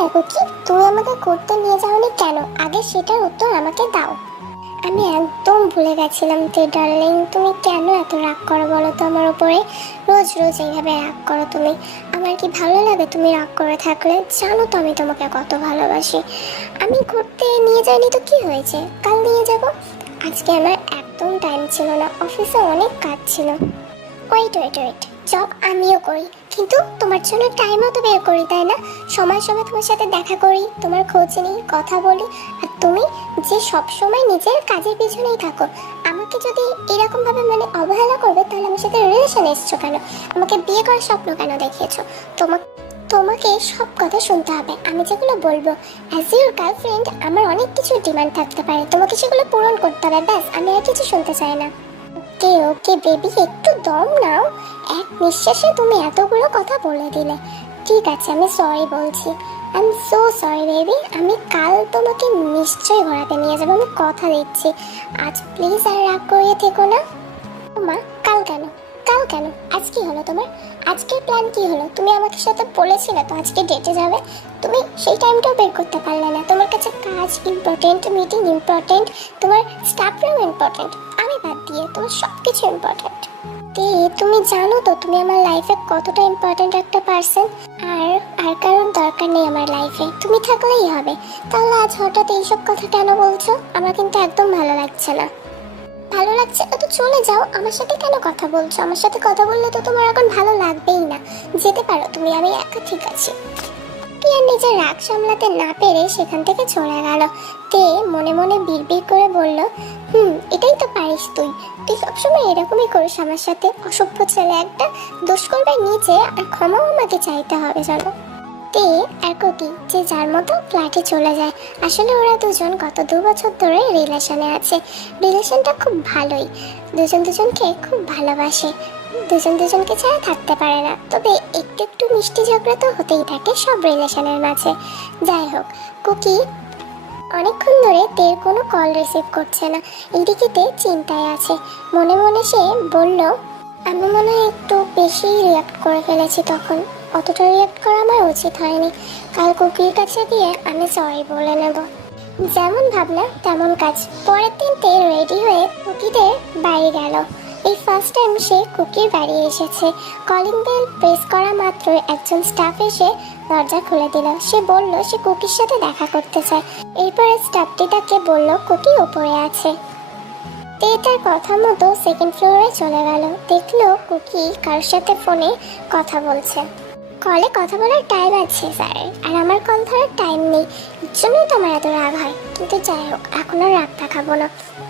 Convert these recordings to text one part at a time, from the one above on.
না কুকি তুমি আমাকে করতে নিয়ে যাওনি কেন? আগে সেটার উত্তর আমাকে দাও। আমি একদম ভুলে গেছিলাম তে ডার্লিং। তুমি কেন এত রাগ করো বলো তো আমার উপরে? রোজ রোজ এইভাবে রাগ করো তুমি। আমার কি ভালো লাগে তুমি রাগ করে থাকলে? জানো তো আমি তোমাকে কত ভালোবাসি। আমি ঘুরতে নিয়ে যাইনি তো কি হয়েছে? কাল নিয়ে যাব? আজকে আমার একদম টাইম ছিল না। অফিসে অনেক কাজ ছিল। ওয়েট ওয়েট ওয়েট জব আমিও করি। কিন্তু তোমার জন্য টাইমও তো বের করি, তাই না? সময় সময় তোমার সাথে দেখা করি, তোমার খোঁজ নিই, কথা বলি। আর তুমি যে সব সময় নিজের কাজের পিছনেই থাকো, আমাকে যদি এরকমভাবে মানে অবহেলা করবে, তাহলে আমার সাথে রিলেশন এসছো কেন? আমাকে বিয়ে করার স্বপ্ন কেন দেখিয়েছো? তোমাকে তোমাকে সব কথা শুনতে হবে। আমি যেগুলো বলব অ্যাজ ইউর গার্লফ্রেন্ড আমার অনেক কিছু ডিমান্ড থাকতে পারে। তোমাকে সেগুলো পূরণ করতে হবে, ব্যাস, আমি আর কিছু শুনতে চাই না। ওকে ওকে বেবি একটু দম নাও। এক নিঃশ্বাসে তুমি এতগুলো কথা বলে দিলে। ঠিক আছে, আমি সরি বলছি। I am so sorry baby আমি কাল তোমাকে নিশ্চয়ই ঘোরাতে নিয়ে যাব। আমি কথা দিচ্ছি। আজ প্লিজ আর রাগ করিয়ে থেকো না। মা, কাল কেন? কাল কেন? আজ কি হলো তোমার? আজকের প্ল্যান কি হলো? তুমি আমাকে সাথে বলেছিলে তো আজকে ডেটে যাবে। তুমি সেই টাইমটাও বের করতে পারলে না। তোমার কাছে কাজ ইম্পর্টেন্ট মিটিং ইম্পর্টেন্ট তোমার স্টাফ রুম ইম্পর্টেন্ট আমি দিয়ে তোমার সব কিছু ইম্পর্টেন্ট তে, তুমি জানো তো তুমি আমার লাইফে কতটা ইম্পর্টেন্ট একটা পার্সন আর আর কারোর দরকার নেই আমার লাইফে তুমি থাকলেই হবে। তাহলে আজ হঠাৎ এইসব কথা কেন বলছো? আমার কিন্তু একদম ভালো লাগছে না। ভালো লাগছে না তো চলে যাও। আমার সাথে কেন কথা বলছো? আমার সাথে কথা বললে তো তোমার এখন ভালো লাগবেই না। যেতে পারো, তুমি আমি একা ঠিক আছি। টিয়া নিজের রাগ সামলাতে না পেরে সেখান থেকে চলে গেল। তে মনে মনে বিড়বিড় করে বলল, হুম, এটাই তো পারিস তুই। তুই সবসময় এরকমই করিস আমার সাথে। অসভ্য ছেলে একটা, দোষ করবে নিচে আর ক্ষমাও আমাকে চাইতে হবে জানো তে আর কোকি, যে যার মতো ফ্ল্যাটে চলে যায়। আসলে ওরা দুজন গত দু বছর ধরে রিলেশনে আছে। রিলেশনটা খুব ভালোই। দুজন দুজনকে খুব ভালোবাসে। দুজন দুজনকে ছাড়া থাকতে পারে না। তবে একটু একটু মিষ্টি ঝগড়া তো হতেই থাকে সব রিলেশনের মাঝে। যাই হোক, কুকি অনেকক্ষণ ধরে তের কোনো কল রিসিভ করছে না। এদিকে তে চিন্তায় আছে। মনে মনে সে বলল, আমি মনে হয় একটু বেশি রিয়াক্ট করে ফেলেছি তখন। অতটা রিয়াক্ট করা আমার উচিত হয়নি। কাল কুকির কাছে গিয়ে আমি সরি বলে নেব। যেমন ভাবনা, তেমন কাজ। পরের দিন তে রেডি হয়ে কুকিদের বাড়ি গেল। এই ফার্স্ট টাইম সে কুকির বাড়ি এসেছে। কলিং বেল প্রেস করা মাত্র একজন স্টাফ এসে দরজা খুলে দিল। সে বলল, সে কুকির সাথে দেখা করতে চায়। এরপরে স্টাফটি তাকে বলল, কুকি ওপরে আছে। তে তার কথা মতো সেকেন্ড ফ্লোরে চলে গেল। দেখল কুকি কারোর সাথে ফোনে কথা বলছে। কলে কথা বলার টাইম আছে স্যার আর আমার কল ধরার টাইম নেই। জন্যই তো আমার এত রাগ হয়। কিন্তু যাই হোক, এখন আর রাগ দেখাবো না।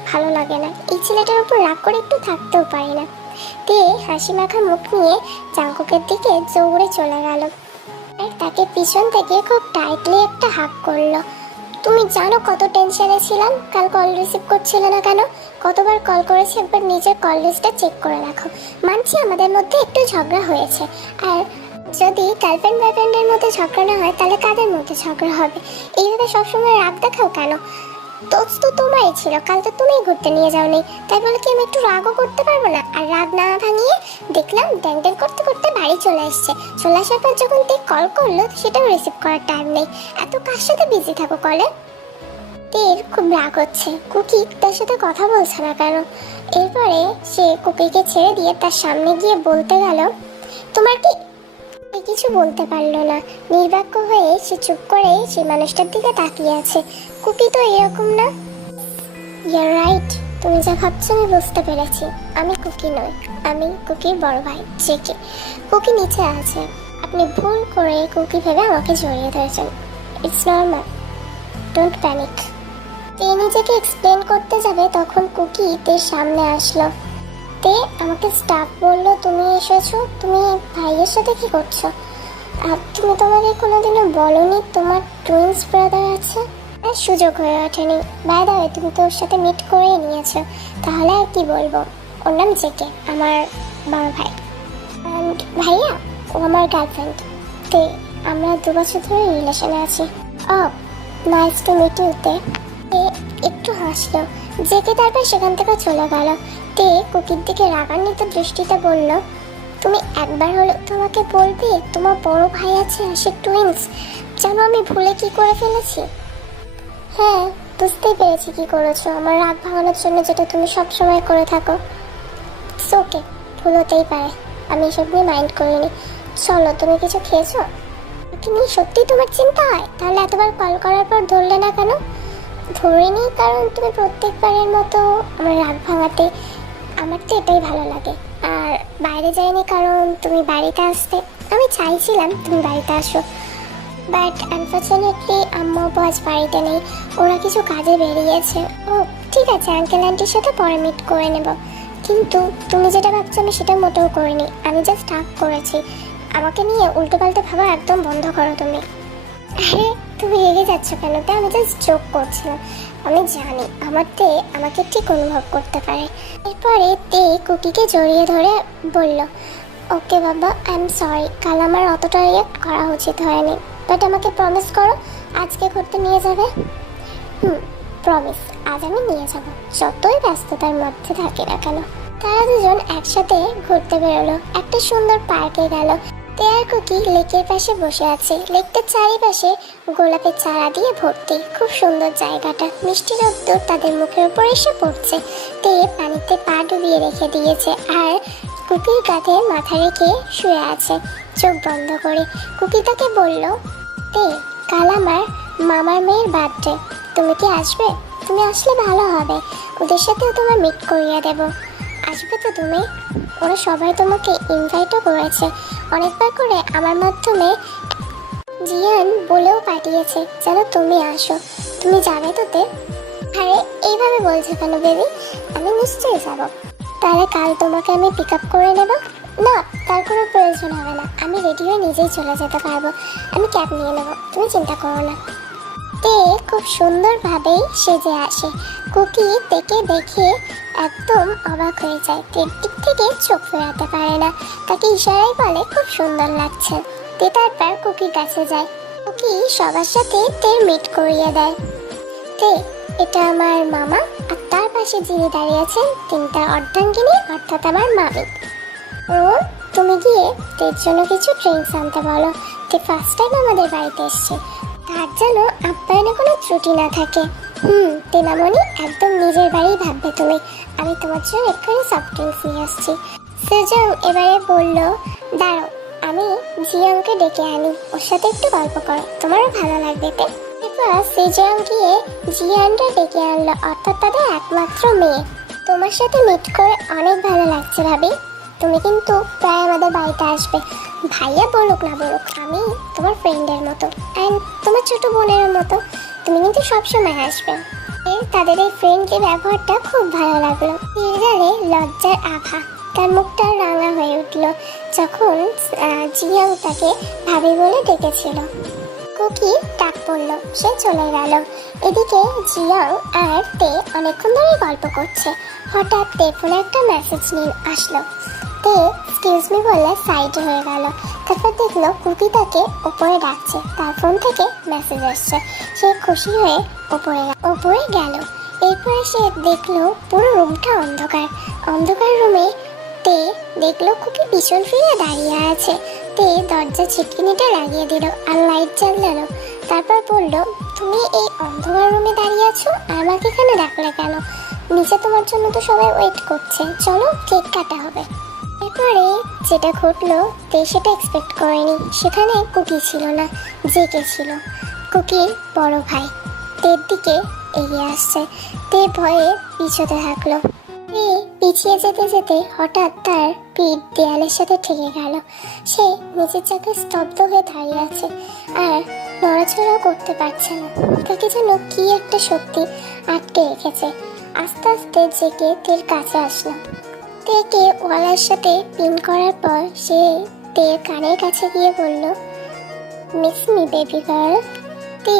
ভালো লাগে না। এই ছেলেটার উপর রাগ করে একটু থাকতেও পারি না। তে হাসি মাখা মুখ নিয়ে চাঙ্কুকের দিকে জৌড়ে চলে গেল। আর তাকে পিছন থেকে খুব টাইটলি একটা হাক করল। তুমি জানো কত টেনশনে ছিলাম? কাল কল রিসিভ করছিলে না কেন? কতবার কল করেছি, একবার নিজের কল লিস্টটা চেক করে রাখো মানছি আমাদের মধ্যে একটু ঝগড়া হয়েছে। আর যদি গার্লফ্রেন্ড বয়ফ্রেন্ডের মধ্যে ঝগড়া না হয়, তাহলে কাদের মধ্যে ঝগড়া হবে? এইভাবে সবসময় রাগ দেখাও কেন? দোষ তো তোমারই ছিল, কাল তো তুমিই ঘুরতে নিয়ে যাওনি। তাই বলে কি আমি একটু রাগও করতে পারব না? আর রাগ না ভাঙিয়ে দেখলাম ড্যাং ড্যাং করতে করতে বাড়ি চলে এসছে। চলে আসার পর যখন তুই কল করল, সেটাও রিসিভ করার টাইম নেই। এত কার সাথে বিজি থাকো কলে? তীর খুব রাগ হচ্ছে। কুকি, তার সাথে কথা বলছে না কেন? এরপরে সে কুকিকে ছেড়ে দিয়ে তার সামনে গিয়ে বলতে গেল, তোমার কি কিছু বলতে পারল না। নির্বাক্য হয়ে সে চুপ করে সেই মানুষটার দিকে তাকিয়ে আছে। কুকি তো এরকম না। ইয়ার রাইট তুমি যা ভাবছ আমি বুঝতে পেরেছি। আমি কুকি নই, আমি কুকির বড় ভাই জেকে কুকি নিচে আছে। আপনি ভুল করে কুকি ভেবে আমাকে জড়িয়ে ধরেছেন। ইটস নর্মাল ডোন্ট প্যানিক তে নিজেকে এক্সপ্লেন করতে যাবে তখন কুকি তের সামনে আসলো। তে আমাকে স্টাফ বলল, তুমি এসেছ? তুমি ভাইয়ের সাথে কি করছ? আর তুমি তোমাকে কোনোদিনও বলনি, তোমার টুইন্স ব্রাদার আছে? আর সুযোগ হয়ে ওঠেনি। বাই তুমি তো ওর সাথে মিট করেই নিয়েছো। তাহলে আর কি বলব? ওর নাম জেকে আমার বড় ভাই। ভাইয়া, ও আমার গার্লফ্রেন্ড তে আমরা দু বছর ধরে রিলেশনে আছি। ও নাইস টু মিট ইউ তে একটু হাসলো। জেকে তারপর সেখান থেকে চলে গেল। তে কুকির দিকে রাগান্বিত দৃষ্টিতে বলল, তুমি একবার হলো তোমাকে বলবে, তোমার বড় ভাই আছে সে টুইন্স। যেন আমি ভুলে কি করে ফেলেছি? হ্যাঁ বুঝতেই পেরেছি কি করেছ। আমার রাগ ভাঙানোর জন্য যেটা তুমি সবসময় করে থাকো। ওকে ভুল হতেই পারে। আমি এসব নিয়ে মাইন্ড করিনি। চলো, তুমি কিছু খেয়েছো? কি নিয়ে? সত্যি তোমার চিন্তা হয়? তাহলে এতবার কল করার পর ধরলে না কেন? ধরিনি, কারণ তুমি প্রত্যেকবারের মতো আমার রাগ ভাঙাতে আমার তো এটাই ভালো লাগে। আর বাইরে যাইনি কারণ তুমি বাড়িতে আসতে। আমি চাইছিলাম তুমি বাড়িতে আসো বাট আনফর্চুনেটলি আম্মা আব্বু আজ বাড়িতে নেই। ওরা কিছু কাজে বেরিয়েছে। ও, ঠিক আছে আঙ্কেল আন্টির সাথে পরে মিট করে নেব। কিন্তু তুমি যেটা ভাবছ আমি সেটা মোটেও করিনি। আমি জাস্ট টাক করেছি। আমাকে নিয়ে উল্টো পাল্টে ভাবা একদম বন্ধ করো তুমি। আরে তুমি রেগে যাচ্ছ কেন? তে আমি জাস্ট জোক করছিলাম। আমি জানি, আমার তে আমাকে ঠিক অনুভব করতে পারে। এরপরে তে কুকিকে জড়িয়ে ধরে বলল, ওকে বাবা আই এম সরি কাল আমার অতটা রিয়াক্ট করা উচিত হয়নি। বাট আমাকে প্রমিস করো, আজকে ঘুরতে নিয়ে যাবে। হুম প্রমিস আজ আমি নিয়ে যাব, যতই ব্যস্ততার মধ্যে থাকি না কেন। তারা দুজন একসাথে ঘুরতে বেরোলো, একটা সুন্দর পার্কে গেল। তেয়ার কুকি লেকের পাশে বসে আছে। লেকটার চারিপাশে গোলাপের চারা দিয়ে ভর্তি। খুব সুন্দর জায়গাটা। মিষ্টি রোদ্দুর তাদের মুখের উপর এসে পড়ছে। তে পানিতে পা ডুবিয়ে রেখে দিয়েছে আর কুকির কাঁধে মাথা রেখে শুয়ে আছে। চোখ বন্ধ করে। কুকি তাকে বলল, তে, কাল আমার মামার মেয়ের বার্থডে। তুমি কি আসবে? তুমি আসলে ভালো হবে। ওদের সাথেও তোমার মিট করিয়ে দেব। আসবে তো তুমি? ওরা সবাই তোমাকে ইনভাইটও করেছে। অনেকবার করে আমার মাধ্যমে জিয়ান বলেও পাঠিয়েছে, যেন তুমি আসো। তুমি যাবে তোতে আরে, এইভাবে বলছো কেন বেবি? আমি নিশ্চয়ই যাব। তাহলে কাল তোমাকে আমি পিক আপ করে নেব? না, তার কোনো প্রয়োজন হবে না। আমি রেডি হয়ে নিজেই চলে যেতে পারব। আমি ক্যাব নিয়ে নেব। তুমি চিন্তা করো না। তে খুব সুন্দরভাবেই সেজে আসে। কুকি তেকে দেখে একদম অবাক হয়ে যায়। তের দিক থেকে চোখ ফেরাতে পারে না। তাকে ইশারাই বলে, খুব সুন্দর লাগছে। তে তারপর কুকির কাছে যায়। কুকি সবার সাথে তের মিট করিয়ে দেয়। তে, এটা আমার মামা আর তার পাশে যিনি দাঁড়িয়ে আছেন, তিনি তার অর্ধাঙ্গিনী অর্থাৎ আমার মামি। ও, তুমি গিয়ে তের জন্য কিছু ড্রিঙ্কস আনতে বলো। তে ফার্স্ট টাইম আমাদের বাড়িতে এসছে। তার যেন আপ্যায়নে কোনো ত্রুটি না থাকে। হুম তেনামণি একদম নিজের বাড়ি ভাববে তুমি। আমি তোমার জন্য এক্ষুনি সফট ড্রিঙ্কস নিয়ে আসছি। সুজং এবারে বলল দাঁড়ো আমি জিয়াংকে ডেকে আনি। ওর সাথে একটু গল্প করো। তোমারও ভালো লাগবে তে এরপর সেজাং গিয়ে জিয়ানরা ডেকে আনলো, অর্থাৎ তাদের একমাত্র মেয়ে। তোমার সাথে মিট করে অনেক ভালো লাগছে ভাবি। তুমি কিন্তু প্রায় আমাদের বাড়িতে আসবে। ভাইয়া বলুক না বলুক, আমি তোমার ফ্রেন্ডের মতো। অ্যান্ড ছোট বোনের মতো। তুমি কিন্তু সবসময় এর তাদের এই ফ্রেন্ডলি ব্যবহারটা খুব ভালো লাগল। ইরগালে লজ্জার আভা। তার মুখটা রাঙা হয়ে উঠল যখন আহ, জিয়াং তাকে ভাবি বলে ডেকেছিল। কুকি ডাক পড়ল। সে চলে গেল। এদিকে জিয়াও আর তে অনেকক্ষণ ধরে গল্প করছে। হঠাৎ তে ফোনে একটা মেসেজ নিয়ে আসলো। তে এক্সকিউজ মি বলে সাইড হয়ে গেল। তারপর দেখল কুকি তাকে ওপরে ডাকছে। তার ফোন থেকে মেসেজ আসছে। সে খুশি হয়ে ওপরে ওপরে গেল। এরপরে সে দেখল পুরো রুমটা অন্ধকার। অন্ধকার রুমে তে দেখল কুকি পিছন ফিরে দাঁড়িয়ে আছে। তে দরজা ছিটকিনিটা লাগিয়ে দিল আর লাইট জ্বালালো। তারপর বলল, তুমি এই অন্ধকার রুমে দাঁড়িয়ে আছো? আমাকে এখানে ডাকলে কেন? নিচে তোমার জন্য তো সবাই ওয়েট করছে। চলো কেক কাটা হবে। এরপরে যেটা ঘটলো, তে সেটা এক্সপেক্ট করেনি। সেখানে কুকি ছিল না জেকে ছিল। কুকির বড় ভাই, তের দিকে এগিয়ে আসছে। তে ভয়ে পিছোতে থাকল তে পিছিয়ে যেতে যেতে হঠাৎ তার পিঠ দেয়ালের সাথে ঠেকে গেল। সে নিজের জায়গায় স্তব্ধ হয়ে দাঁড়িয়ে আছে আর নড়াচড়াও করতে পারছে না। তাকে যেন কি একটা শক্তি আটকে রেখেছে। আস্তে আস্তে জেগে তের কাছে আসলো। তেকে ওয়ালার সাথে পিন করার পর সে তের কানের কাছে গিয়ে বলল, মিস মি, বেবি গার্ল। তে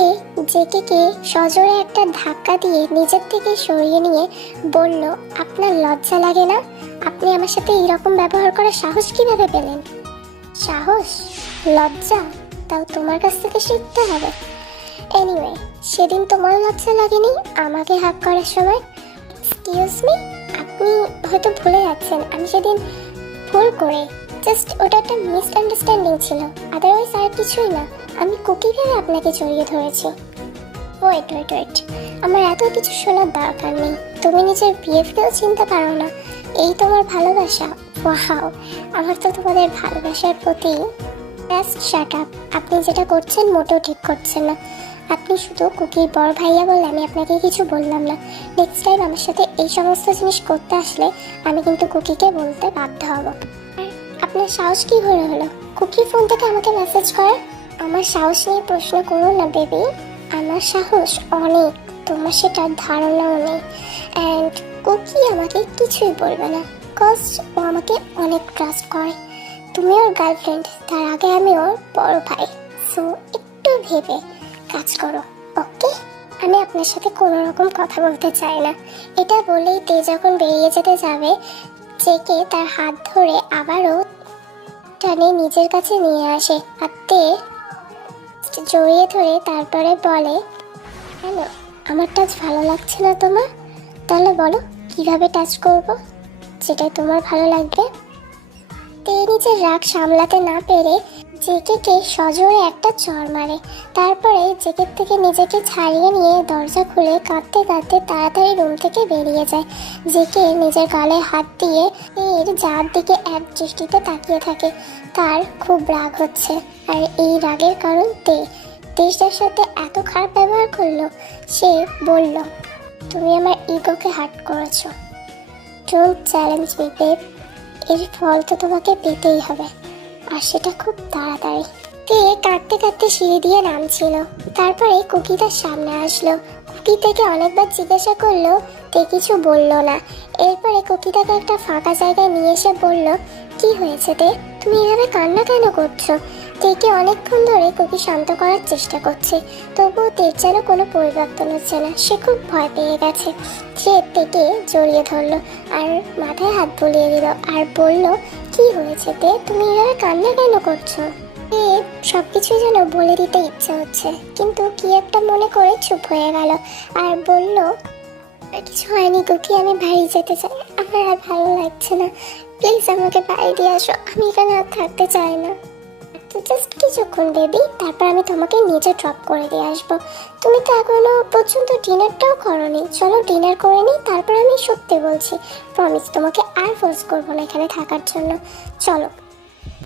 জেকেকে সজোরে একটা ধাক্কা দিয়ে নিজের থেকে সরিয়ে নিয়ে বলল, আপনার লজ্জা লাগে না? আপনি আমার সাথে এইরকম ব্যবহার করার সাহস কীভাবে পেলেন? সাহস? লজ্জা? তাও তোমার কাছ থেকে শিখতে হবে। এনিওয়ে সেদিন তোমার লজ্জা লাগেনি আমাকে হাক করার সময়? এক্সকিউজ মি আপনি হয়তো ভুলে যাচ্ছেন, আমি সেদিন ভুল করে জাস্ট ওটা একটা মিসআন্ডারস্ট্যান্ডিং ছিল। আদারওয়াইজ আর কিছুই না। আমি কুকি ভেবে আপনাকে জড়িয়ে ধরেছি। ওয়েট ওয়েট ওয়েট আমার এত কিছু শোনার দরকার নেই। তুমি নিজের বিএফকেও চিনতে পারো না। এই তোমার ভালোবাসা। ওয়াও আমার তো তোমাদের ভালোবাসার প্রতি জাস্ট শাট আপ আপনি যেটা করছেন মোটেও ঠিক করছেন না। আপনি শুধু কুকির বড় ভাইয়া বললে আমি আপনাকে কিছু বললাম না। নেক্সট টাইম আমার সাথে এই সমস্ত জিনিস করতে আসলে আমি কিন্তু কুকিকে বলতে বাধ্য হব। আপনার সাহস কি করে হলো? কুকি ফোন থেকে আমাকে মেসেজ করে, আমার সাহস নিয়ে প্রশ্ন করুন না বেবি আমার সাহস অনেক, তোমার সেটার ধারণাও নেই। অ্যান্ড কুকি আমাকে কিছুই বলবে না কজ ও আমাকে অনেক ট্রাস্ট করে। তুমি ওর গার্লফ্রেন্ড তার আগে আমি ওর বড় ভাই সো একটু ভেবে কাজ করো, ওকে? আমি আপনার সাথে কোনো রকম কথা বলতে চাই না। এটা বলেই তে যখন বেরিয়ে যেতে যাবে, জেকে তার হাত ধরে আবারও টানে নিজের কাছে নিয়ে আসে। আর তে জড়িয়ে ধরে তারপরে বলে কেন আমার টাচ ভালো লাগছে না তোমার? তাহলে বলো, কীভাবে টাচ করব? যেটা তোমার ভালো লাগবে। তে নিজের রাগ সামলাতে না পেরে জেকেকে সজোরে একটা চর মারে। তারপরে জেকের থেকে নিজেকে ছাড়িয়ে নিয়ে দরজা খুলে কাঁদতে কাঁদতে তাড়াতাড়ি রুম থেকে বেরিয়ে যায়। জেকে নিজের গালে হাত দিয়ে এর যার দিকে এক দৃষ্টিতে তাকিয়ে থাকে। তার খুব রাগ হচ্ছে, আর এই রাগের কারণ তে। তেজটার সাথে এত খারাপ ব্যবহার করল, সে বলল, তুমি আমার ইগোকে হার্ট করেছ। ডোন্ট চ্যালেঞ্জ মি এর ফল তো তোমাকে পেতেই হবে। আর সেটা খুব তাড়াতাড়ি। তে কাঁদতে কাঁদতে সিঁড়ি দিয়ে নামছিল। তারপরে কুকি তার সামনে আসলো। কুকি থেকে অনেকবার জিজ্ঞাসা করল, তে কিছু বলল না। এরপরে কুকি তাকে একটা ফাঁকা জায়গায় নিয়ে এসে বলল, কি হয়েছে তে? তুমি এভাবে কান্না কেন করছ? তেকে অনেকক্ষণ ধরে কুকি শান্ত করার চেষ্টা করছে। তবুও তের যেন কোনো পরিবর্তন হচ্ছে না। সে খুব ভয় পেয়ে গেছে। সে তেকে জড়িয়ে ধরলো আর মাথায় হাত বুলিয়ে দিল আর বলল কি হয়েছে তে? তুমি এভাবে কান্না কেন করছ? সব কিছু যেন বলে দিতে ইচ্ছা হচ্ছে, কিন্তু কি একটা মনে করে চুপ হয়ে গেল আর বলল কিছু হয়নি কুকি আমি বাড়ি যেতে চাই? আমার আর ভালো লাগছে না। প্লিজ আমাকে বাড়ি দিয়ে আসো, আমি এখানে আর থাকতে চাই না। জাস্ট কিছুক্ষণ বেবি তারপর আমি তোমাকে নিজে ড্রপ করে দিয়ে আসব। তুমি তো এখনও পর্যন্ত ডিনারটাও করনি। চলো ডিনার করে নিই, তারপর আমি সত্যি বলছি। প্রমিস তোমাকে আর ফোর্স করব না এখানে থাকার জন্য। চলো।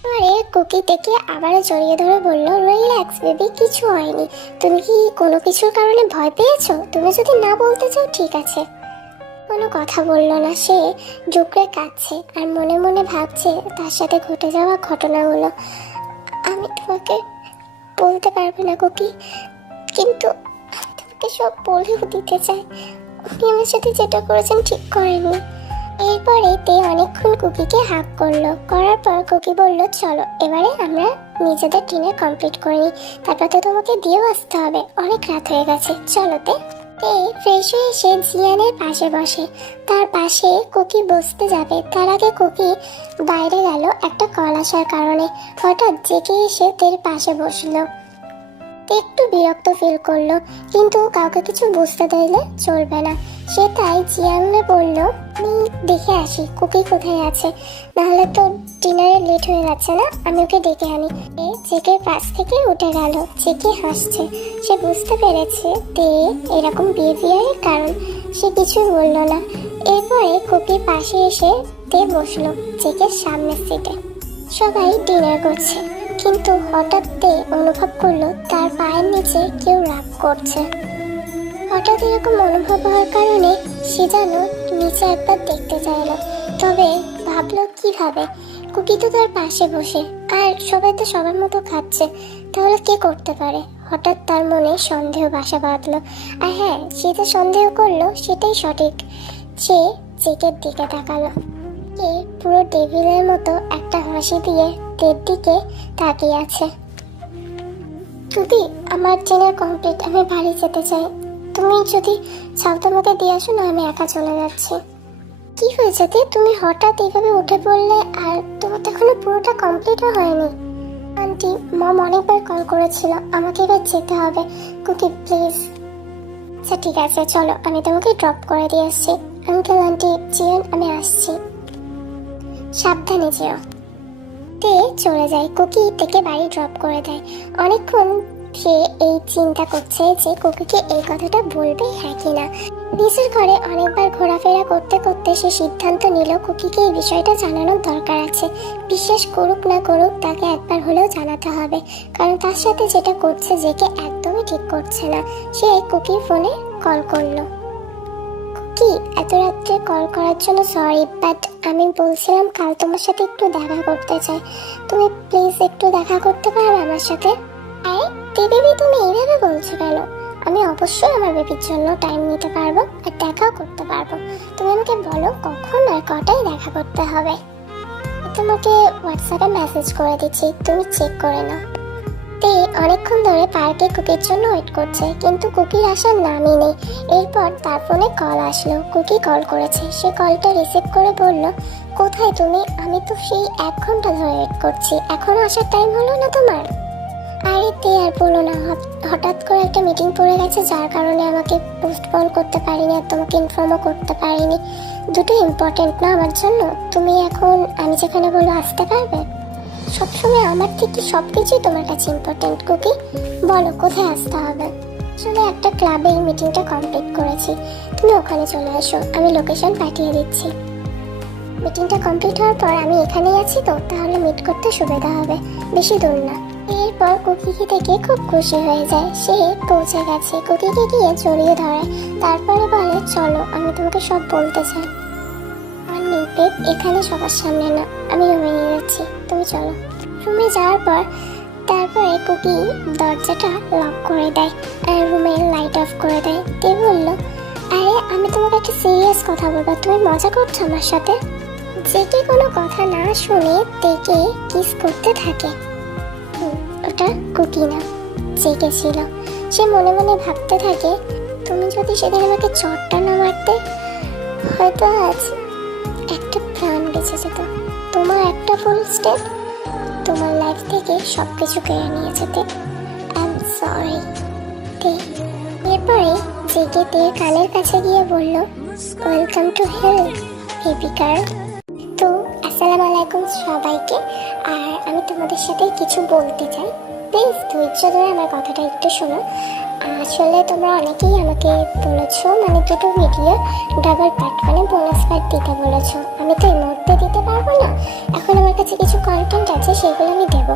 আরে, কুকি থেকে আবারও জড়িয়ে ধরে বলল রিল্যাক্স বেবি কিছু হয়নি। তুমি কি কোনো কিছুর কারণে ভয় পেয়েছ? তুমি যদি না বলতে চাও, ঠিক আছে। কোনো কথা বলল না সে। ডুকরে কাঁদছে আর মনে মনে ভাবছে তার সাথে ঘটে যাওয়া ঘটনাগুলো। আমি তোমাকে বলতে পারব না, কুকি। কিন্তু তোমাকে সব বলেও দিতে চাই। উনি আমার সাথে যেটা করেছেন ঠিক করেননি। এরপরে তে অনেকক্ষণ কুকিকে হাক করল। করার পর কুকি বলল, চলো, এবারে আমরা নিজেদের ডিনার কমপ্লিট করে নিই। তারপর তো তোমাকে দিয়েও আসতে হবে। অনেক রাত হয়ে গেছে। চলো তে। তে ফ্রেশ হয়ে এসে জিয়ানের পাশে বসে। তার পাশে কুকি বসতে যাবে। তার আগে কুকি বাইরে গেল একটা কল আসার কারণে। হঠাৎ জেকে এসে তের পাশে বসল। একটু বিরক্ত ফিল করল, কিন্তু কাউকে কিছু বুঝতে দিলে চলবে না। সে তাই জিয়ানকে বলল, আমি দেখে আসি, কুকি কোথায় আছে? নাহলে তো ডিনারে লেট হয়ে যাচ্ছে না, আমি ওকে ডেকে আনি। এ জেকের পাশ থেকে উঠে গেল, জেকে হাসছে। সে বুঝতে পেরেছে তে এরকম বিহেভিয়ারের কারণ, সে কিছুই বলল না। এরপরে কুকির পাশে এসে তে বসল, জেকের সামনের সিটে সবাই ডিনার করছে। কিন্তু হঠাৎতে অনুভব করল তার পায়ের নিচে কেউ রাগ করছে। হঠাৎ এরকম অনুভব হওয়ার কারণে সে যেন নিচে একবার দেখতে চাইলো তবে ভাবলো কীভাবে কুকি তো তার পাশে বসে। আর সবাই তো সবার মতো খাচ্ছে। তাহলে কে করতে পারে? হঠাৎ তার মনে সন্দেহ বাসা বাঁধলো। আর হ্যাঁ সে যে সন্দেহ করল সেটাই সঠিক। সে চেকের দিকে তাকালো। কে পুরো ডেভিলের মতো একটা হাসি দিয়ে তের দিকে তাকিয়ে আছে। যদি আমার ডিনার কমপ্লিট আমি বাড়ি যেতে চাই। তুমি যদি চাও তো আমাকে দিয়ে আসো, না আমি একা চলে যাচ্ছি। কি হয়েছে তে? তুমি হঠাৎ এইভাবে উঠে পড়লে আর তোমার তো এখনও পুরোটা কমপ্লিটও হয়নি। আন্টি মম অনেকবার কল করেছিল, আমাকে এবার যেতে হবে। কুকি প্লিজ আচ্ছা ঠিক আছে, চলো, আমি তোমাকে ড্রপ করে দিয়ে আসছি। আঙ্কেল আন্টি, জিয়ন, আমি আসছি। সাবধানে যেও। তে চলে যায়, কুকি থেকে বাড়ি ড্রপ করে দেয়। অনেকক্ষণ সে এই চিন্তা করছে যে কুকিকে এই কথাটা বলবে? হ্যাঁ কি না? নিজের ঘরে অনেকবার ঘোরাফেরা করতে করতে সে সিদ্ধান্ত নিল কুকিকে এই বিষয়টা জানানোর দরকার আছে। বিশ্বাস করুক না করুক, তাকে একবার হলেও জানাতে হবে। কারণ তার সাথে যেটা করছে জেকে একদমই ঠিক করছে না। সে কুকির ফোনে কল করল। কি? এত রাত্রে কল করার জন্য সরি বাট আমি বলছিলাম কাল তোমার সাথে একটু দেখা করতে চাই। তুমি প্লিজ একটু দেখা করতে পারবে আমার সাথে? আরে তে বেবি তুমি এইভাবে বলছো কেন? আমি অবশ্যই আমার বেবির জন্য টাইম নিতে পারব আর দেখাও করতে পারব। তুমি আমাকে বলো কখন আর কটায় দেখা করতে হবে? তোমাকে হোয়াটসঅ্যাপে মেসেজ করে দিচ্ছি, তুমি চেক করে নাও। তে অনেকক্ষণ ধরে পার্কে কুকির জন্য ওয়েট করছে, কিন্তু কুকির আসার নামই নেই। এরপর তার ফোনে কল আসলো। কুকি কল করেছে। সে কলটা রিসিভ করে বলল, কোথায় তুমি? আমি তো সেই এক ঘণ্টা ধরে ওয়েট করছি। এখনও আসার টাইম হলো না তোমার? আরে, তে আর বলো না। হঠাৎ করে একটা মিটিং পড়ে গেছে, যার কারণে আমাকে পোস্টপোন করতে পারিনি আর তোমাকে ইনফর্মও করতে পারিনি। দুটো ইম্পর্টেন্ট না আমার জন্য? তুমি এখন, আমি যেখানে বলব, আসতে পারবে? সবসময় আমার থেকে সব কিছুই তোমার কাছে ইম্পর্টেন্ট কুকি? বলো, কোথায় আসতে হবে? আসলে একটা ক্লাবে এই মিটিংটা কমপ্লিট করেছি। তুমি ওখানে চলে এসো, আমি লোকেশন পাঠিয়ে দিচ্ছি। মিটিংটা কমপ্লিট হওয়ার পর আমি এখানেই আছি তো, তাহলে মিট করতে সুবিধা হবে। বেশি দূর না। এরপর কুকিকে থেকে খুব খুশি হয়ে যায়। সে পৌঁছে গেছে, কুকিকে গিয়ে জড়িয়ে ধরে। তারপরে বলে, চলো, আমি তোমাকে সব বলতে চাই। পেপ এখানে সবার সামনে না, আমি রুমে নিয়ে যাচ্ছি, তুমি চলো। রুমে যাওয়ার পর তারপরে কুকি দরজাটা লক করে দেয়, আর রুমের লাইট অফ করে দেয়। তে বলল, আরে, আমি তোমাকে একটা সিরিয়াস কথা বলব, তুমি মজা করছ আমার সাথে? যে কি কোনো কথা না শুনে তেকে কিস করতে থাকে। ওটা কুকি না জেগে ছিল। সে মনে মনে ভাবতে থাকে, তুমি যদি সেদিন আমাকে চটটা না মারতে, হয়তো আজ একটা প্রাণ বেঁচে যেত তোমার একটা ফুল স্টেপ তোমার লাইফ থেকে সব কিছু কেড়ে নিয়ে যেতে আই সরি এরপরে জেগে তে কানের কাছে গিয়ে বলল welcome to health baby girl তো, আসসালামু আলাইকুম সবাইকে। আর আমি তোমাদের সাথে কিছু বলতে চাই। প্লিজ ধৈর্য ধরে আমার কথাটা একটু শোনো। আসলে তোমরা অনেকেই আমাকে বলেছ মানে দুটো ভিডিও ডাবল পার্ট মানে বোনাস পার্ট দিতে বলেছ। আমি তো এই মুহূর্তে দিতে পারব না। এখন আমার কাছে কিছু কন্টেন্ট আছে, সেগুলো আমি দেবো।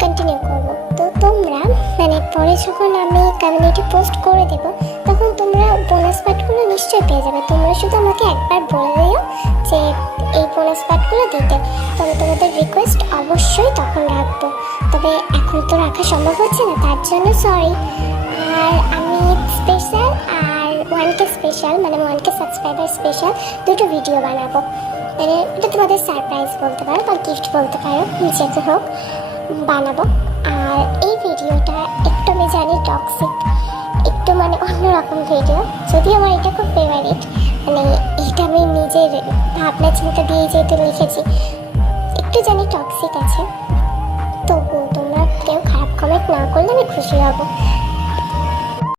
কন্টিনিউ করব। তো তোমরা মানে পরে যখন আমি কমিউনিটি পোস্ট করে দেবো, তখন তোমরা বোনাস পার্টগুলো নিশ্চয়ই পেয়ে যাবে। তোমরা শুধু আমাকে একবার বলে দিও যে এই বোনাস পার্টগুলো দিতে। তবে তোমাদের রিকোয়েস্ট অবশ্যই তখন রাখব। তবে এখন তো রাখা সম্ভব হচ্ছে না, তার জন্য সরি আর আমি স্পেশাল আর ওয়ান কে স্পেশাল মানে ওয়ান কে সাবস্ক্রাইবার স্পেশাল দুটো ভিডিও বানাবো। মানে এটা তোমাদের সারপ্রাইজ বলতে পারো বা গিফট বলতে পারো যেতে হোক, বানাবো। আর এই ভিডিওটা একটু আমি জানি টক্সিক একটু মানে অন্যরকম ভিডিও যদিও আমার এটা খুব ফেভারিট মানে এটা আমি নিজের ভাবনা চিন্তা দিয়ে যেহেতু লিখেছি একটু জানি টক্সিক আছে। তবুও তোমরা কেউ খারাপ কমেন্ট না করলে আমি খুশি হব।